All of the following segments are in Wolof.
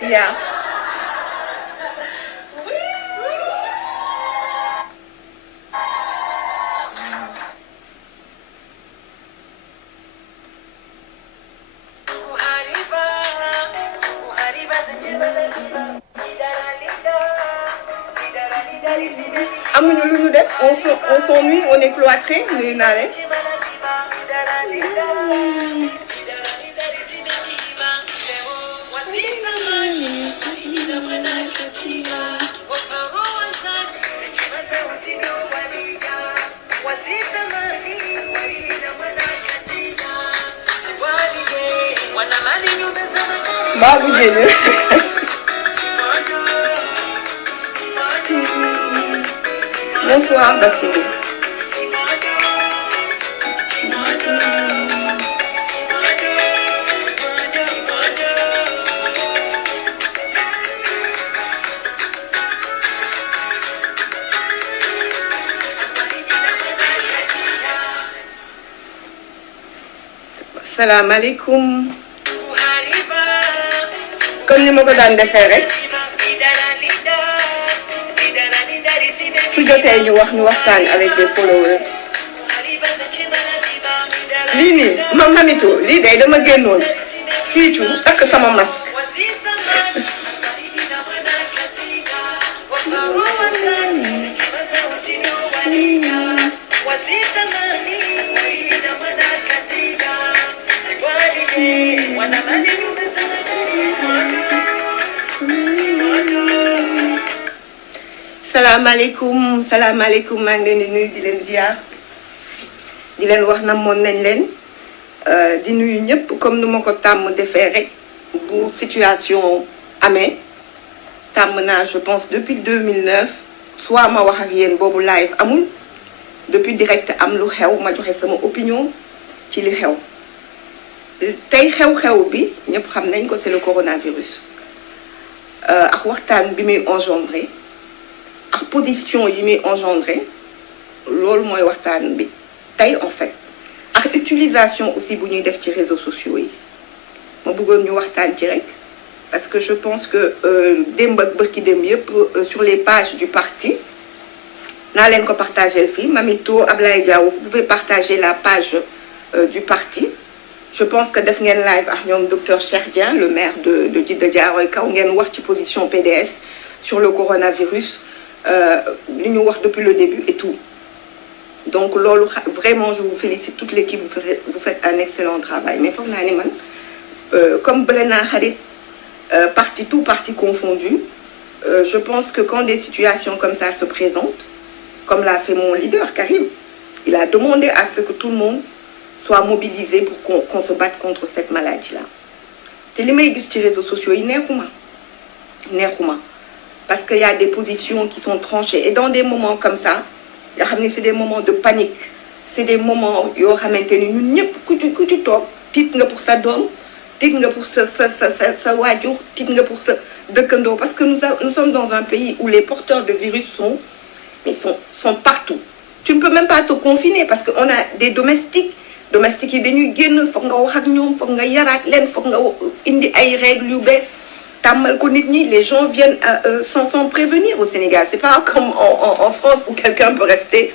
Yeah. amuñu lu ñu def on s'ennuie on est cloîtré nuyu naa leen. Babu Jene. Bonsoir Bassirou. Salam alaikum. Comme ni ma ko daan defee rek su jotee ñu waxtaan avec des followers lii nii ma Mamito lii day dama génnoon fii ci takk sama masque Salam alaikum maa ngi leen di nuyu di leen ziar di leen wax namoon nañ leen di nuyu ñëpp comme nu ma ko tàmm defee rek bu situation amee tàmm naa je pense depuis 2009 soit ma wax ak yéen boobu live amul depuis direct am lu xew ma joxe sama opinion ci li xew tey xew-xew bi ñëpp xam nañ ko c'est le coronavirus ak waxtaan bi muy engendré ak position yi muy engendré loolu mooy waxtaan bi tey en fait ak utilisation aussi bu ñuy def ci réseaux sociaux yi ma bëggoon ñu waxtaan ci rek parce que je pense que démb ak bërki démb yëpp sur les pages du parti naa leen ko partager fii Mamito Ablaye Diaw vous pouvez partager la page du parti je pense que def ngeen live ak ñoom docteur Cheikh Dieng le maire de Djiddah Thiaroye Kao ngeen wax ci position PDS sur le coronavirus li ñu wax depuis le début et tout donc loolu vraiment je vous félicite toute l'équipe vous faites un excellent travail mais foog naa ni man comme bëri naa xarit tout parti confondu je pense que quand des situations comme ça se présentent comme l'a fait mon leader Karim il a demandé à ce que tout le monde soit mobilisé pour qu'on se batte contre cette maladie-là te li may gis ci réseaux sociaux yi neexuma parce qu'il y a des positions qui sont tranchées et dans des moments comme ça yoo xam ne c'est des moments de panique c'est des moments yoo xamante ni ñun ñëpp ku ci toog tiit nga pour sa doom tiit nga pour sa waajur tiit nga pour sa dëkkandoo parce que nous sommes dans un pays où les porteurs de virus sont partout tu ne peux même pas te confiner parce que on a des domestiques yi dañuy génn foog nga wax ak ñoom foog nga yaraat leen foog nga indi ay règles yu bees tàmmal ko nit ñi les gens viennent sans prévenir au Sénégal c'est pas comme en France où quelqu'un peut rester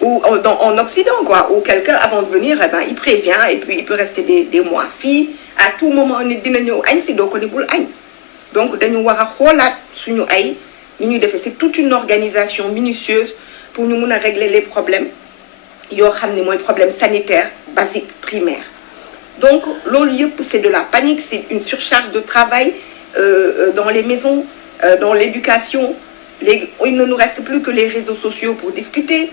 ou en Occident quoi où quelqu'un avant de venir il prévient et puis il peut rester des mois fii à tout moment nit dina ñëw añ si doo ko ni bul añ donc dañu war a xoolaat suñu ay ni ñuy defee c'est toute une organisation minutieuse pour ñu mun a régler les problèmes yoo xam ne mooy problème sanitaire basique primaire donc loolu yëpp c'est de la panique c'est une surcharge de travail dans les maisons dans l'éducation il ne nous reste plus que les réseaux sociaux pour discuter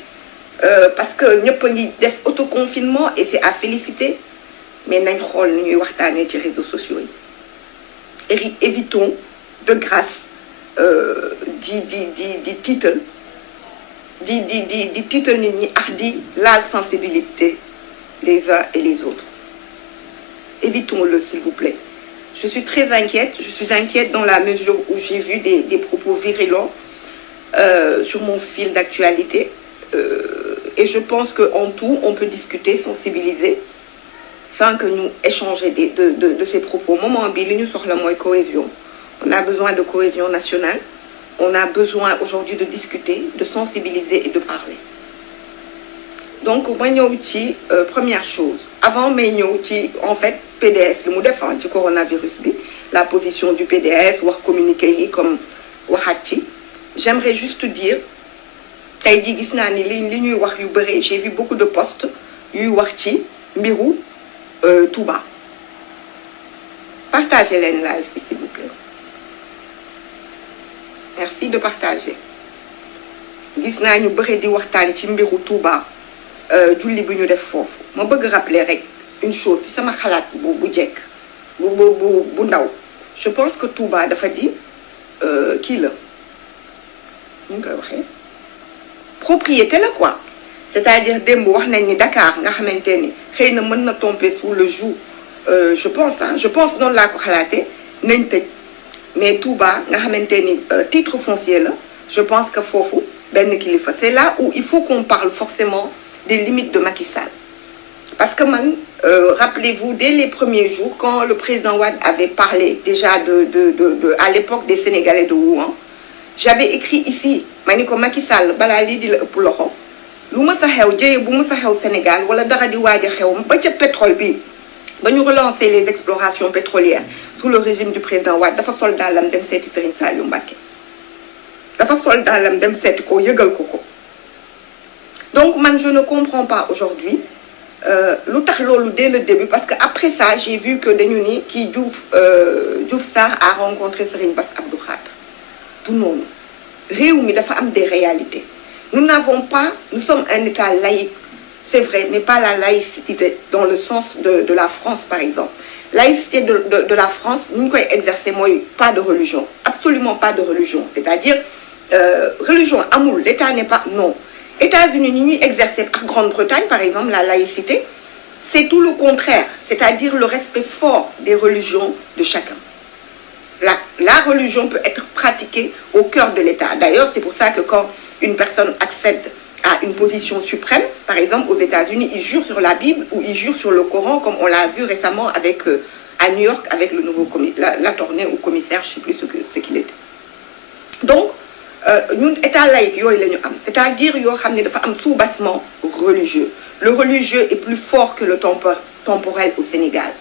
parce que ñëpp a ngi def autoconfinement et c'est à féliciter mais nañ xool ni ñuy waxtaanee ci réseaux sociaux yi évitons de grâce di tiital di tiital nit ñi ak di laal sensibilité les uns et les autres évitons-le s'il vous plaît je suis très inquiète je suis inquiète dans la mesure où j'ai vu des propos virulents sur mon fil d'actualité. Et je pense qu'en tout, on peut discuter, sensibiliser, sans que nous échanger de ces propos. Moment bi li ñu soxla mooy cohésion. On a besoin de cohésion nationale. On a besoin aujourd'hui de discuter, de sensibiliser et de parler. Donc, moi, première chose, avant, en fait, PDS, le mot défense du coronavirus, la position du PDS, ou communiquer comme Wahati, j'aimerais juste dire, j'ai vu beaucoup de posts, Wahati, Mirou, Touba. Partagez les live, s'il vous plaît. Merci de partager. Gis naa ñu bëri di waxtaan ci mbiru Touba julli bu ñu def foofu ma bëgg rappeler rek une chose ci sama xalaat bu jekk bu ndaw je pense que Touba dafa di kii la ñu koy waxee propriété la quoi c'est-à-dire démb wax nañ ni Dakar nga xamante ni xëy na mën na tomber sous le joug je pense noonu laa ko xalaatee nañ tëj mais Touba nga xamante ni titre foncier là je pense que foofu benn kilifa c'est là où il faut qu'on parle forcément des limites de Macky Sall parce que man rappelez-vous dès les premiers jours quand le président Wade avait parlé déjà à l'époque des Sénégalais de Wuhan j'avais écrit ici ma ni ko Macky Sall balaa lii di la ëpp loxo lu ma sa xew jëye bu ma sa xew Sénégal wala dara di waaj a xew ba ca pétrole bi ba ñu relancer les explorations pétrolières sous le régime du président Wade dafa sol daalam dem seeti Serigne Saliou Mbacké dafa sol daalam dem seeti ko yëgal ko ko donc man je ne comprends pas aujourd'hui lu tax loolu dès le début parce que après ça j'ai vu que dañu ni kii Diouf Sarr a rencontré Serigne Bass Abdou Khadre tout noonu réew mi dafa am des réalités nous sommes un état laïque c'est vrai mais pas la laïcité dans le sens de la France par exemple laïcité de la France ni ñu koy exercer mooy pas de religion absolument pas de religion c'est-à-dire religion amul l'état n'est pas non États-Unis ni ñuy exercer ak Grande-Bretagne par exemple la laïcité c'est tout le contraire c'est-à-dire le respect fort des religions de chacun la religion peut être pratiquée au cœur de l'état d'ailleurs c'est pour ça que quand une personne accède à une position suprême par exemple aux États-Unis il jure sur la Bible ou il jure sur le Coran comme on l'a vu récemment avec à New York avec le nouveau l'attorney ou commissaire je sais plus ce qu'il était donc ñun état laïque yooyu la ñu am c'est-à-dire yoo xam ne dafa am soubassement religieux le religieux est plus fort que le temporel au Sénégal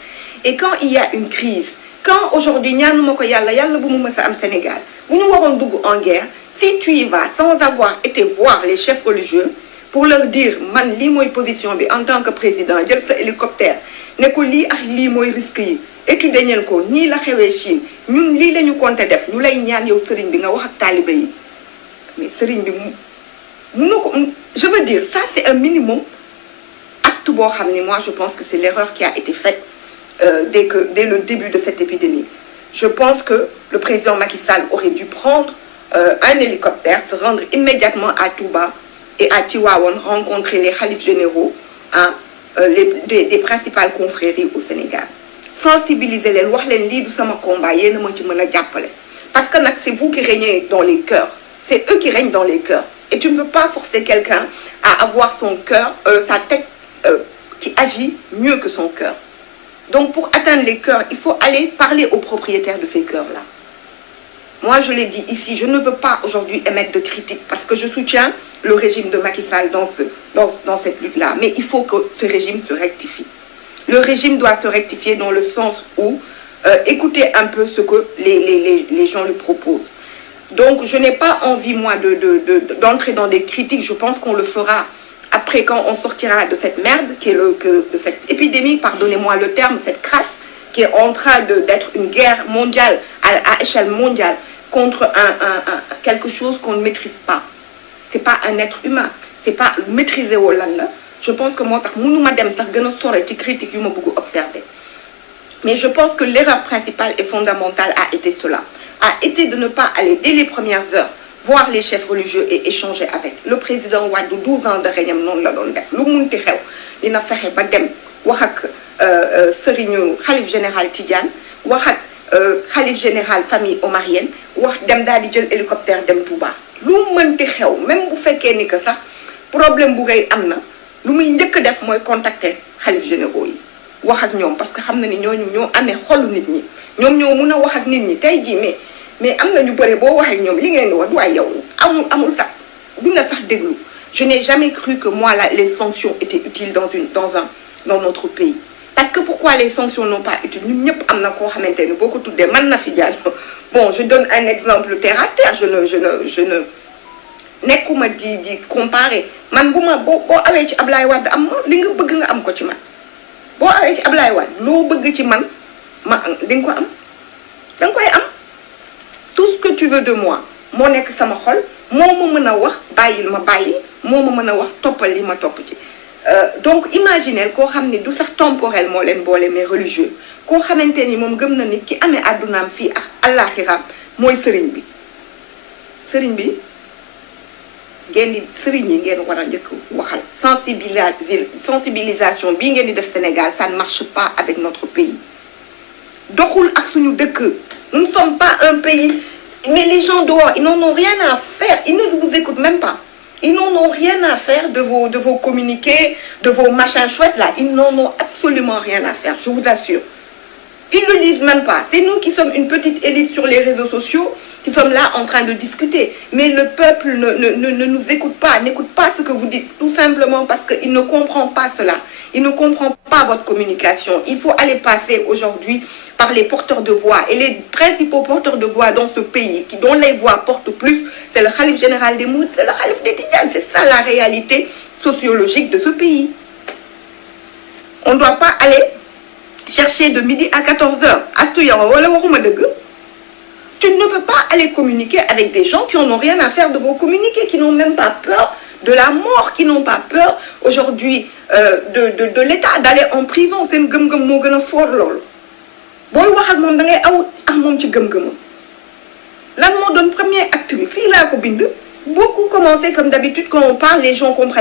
et quand il y a une crise quand aujourd'hui ñaanuma ko yàlla bu mu mës a am Sénégal bu ñu waroon dugg en guerre si tu y vas sans avoir été voir les chefs religieux pour leur dire man lii mooy position bi en tant que président jël sa hélicoptère ne ko lii ak lii mooy risque yi étudier ñeen ko nii la xewee Chine ñun lii la ñu compté def ñu lay ñaan yow sëriñ bi nga wax ak taalibe yi mais sëriñ bi mënu ko je veux dire ça c'est un minimum acte boo xam ne moi je pense que c'est l'erreur qui a été faite dès le début de cette épidémie je pense que le président Macky Sall aurait dû prendre un hélicoptère se rendre immédiatement à Touba et à Tivaouane rencontrer les khalifes généraux des principales confréries au Sénégal sensibiliser leen wax leen lii du sama combat yéen a ma ci mën a jàppale parce que nag c'est vous qui régnez dans les cœurs c'est eux qui règnent dans les cœurs et tu ne peux pas forcer quelqu'un à avoir son cœur sa tête qui agit mieux que son cœur donc pour atteindre les cœurs il faut aller parler aux propriétaires de ces cœurs-là moi je l'ai dit ici je ne veux pas aujourd'hui émettre de critiques parce que je soutiens le régime de Macky Sall dans cette lutte-là mais il faut que ce régime se rectifie le régime doit se rectifier dans le sens où écouter un peu ce que les gens lui proposent donc je n'ai pas envie moi d'entrer dans des critiques je pense qu'on le fera après quand on sortira de cette merde qui est de cette épidémie pardonnez-moi le terme cette crasse qui est en train d'être une guerre mondiale à échelle mondiale contre quelque chose qu'on ne maîtrise pas c'est pas un être humain c'est pas maîtriser woo lan la je pense que moo tax mënuma dem sax gën a sore ci critique yu ma bëgg observer mais je pense que l'erreur principale et fondamentale a été cela a été de ne pas aller dès les premières heures voir les chefs religieux et échanger avec le président Wade 12 ans de règne noonu la doon def lu munti xew dina fexe ba dem wax ak sëriñu xalif général Tidiane wax ak xalif général famille omarienne wax dem daal di jël hélicoptère dem Touba lu mënti xew même bu fekkee ni que sax problème bu ngay am na lu muy njëkk def mooy contacter xalif généraux yi wax ak ñoom parce que xam na ni ñooñu ñoo amee xolu nit ñi ñoom ñoo mun a wax ak nit ñi tey jii mais am na ñu bëre boo wax ak ñoom li ngeen di wax waaye yow amul sax du la sax déglu. Je n'ai jamais cru que moi les sanctions étaient utiles dans notre pays. Parce que pourquoi les sanctions n'ont pas utiles? Ñun ñëpp am na koo xamante ni boo ko tuddee man na fi jàll. Bon, je donne un exemple terre à terre. Je ne nekkuma di comparer. Man bu ma boo awee ci Ablaye Wade am li nga bëgg nga am ko ci man. Boo awee ci Ablaye Wade loo bëgg ci man di nga ko am. da nga koy am. Tout ce que tu veux de moi moo nekk sama xol moo ma mën a wax bàyyil ma bàyyi moo ma mën a wax toppal li ma topp ci. Donc imaginez koo xam ne du sax temporel moo leen boole mais religieux koo xamante ni moom gëm na ni ki amee àddunaam fii ak àllaaxiraam mooy sëriñ bi ngeen di sëriñ yi ngeen war a njëkk waxal sensibilisation bii ngeen di def Sénégal ça ne marche pas avec notre pays doxul ak suñu dëkk nous ne sommes pas un pays mais les gens dehors ils n'en ont rien à faire ils ne vous écoutent même pas. Ils n'en ont rien à faire de vos communiqués, de vos machins chouettes là. Ils n'en ont absolument rien à faire, je vous assure. Ils ne le lisent même pas. C'est nous qui sommes une petite élite sur les réseaux sociaux, qui sommes là en train de discuter. Mais le peuple ne nous écoute pas, n'écoute pas ce que vous dites, tout simplement parce qu'il ne comprend pas cela. Il ne comprend pas votre communication. Il faut aller passer aujourd'hui par les porteurs de voix. Et les principaux porteurs de voix dans ce pays, dont les voix portent plus, c'est le Khalife général des Mourides, c'est le Khalife des Tidjanes. C'est ça la réalité sociologique de ce pays. On ne doit pas aller chercher de midi à 14h. Tu ne peux pas aller communiquer avec des gens qui n'en ont rien à faire de vos communiqués, qui n'ont même pas peur de la mort, qui n'ont pas peur aujourd'hui de l'État, d'aller en prison. C'est une gum-gum moo gën a fort loolu. Booy wax ak moom da ngay aw ak moom ci gëm-gëmam. Lan moo doon premier acte bi fii laa ko bind. Beaucoup commencé comme d'habitude quand on parle, les gens comprennent.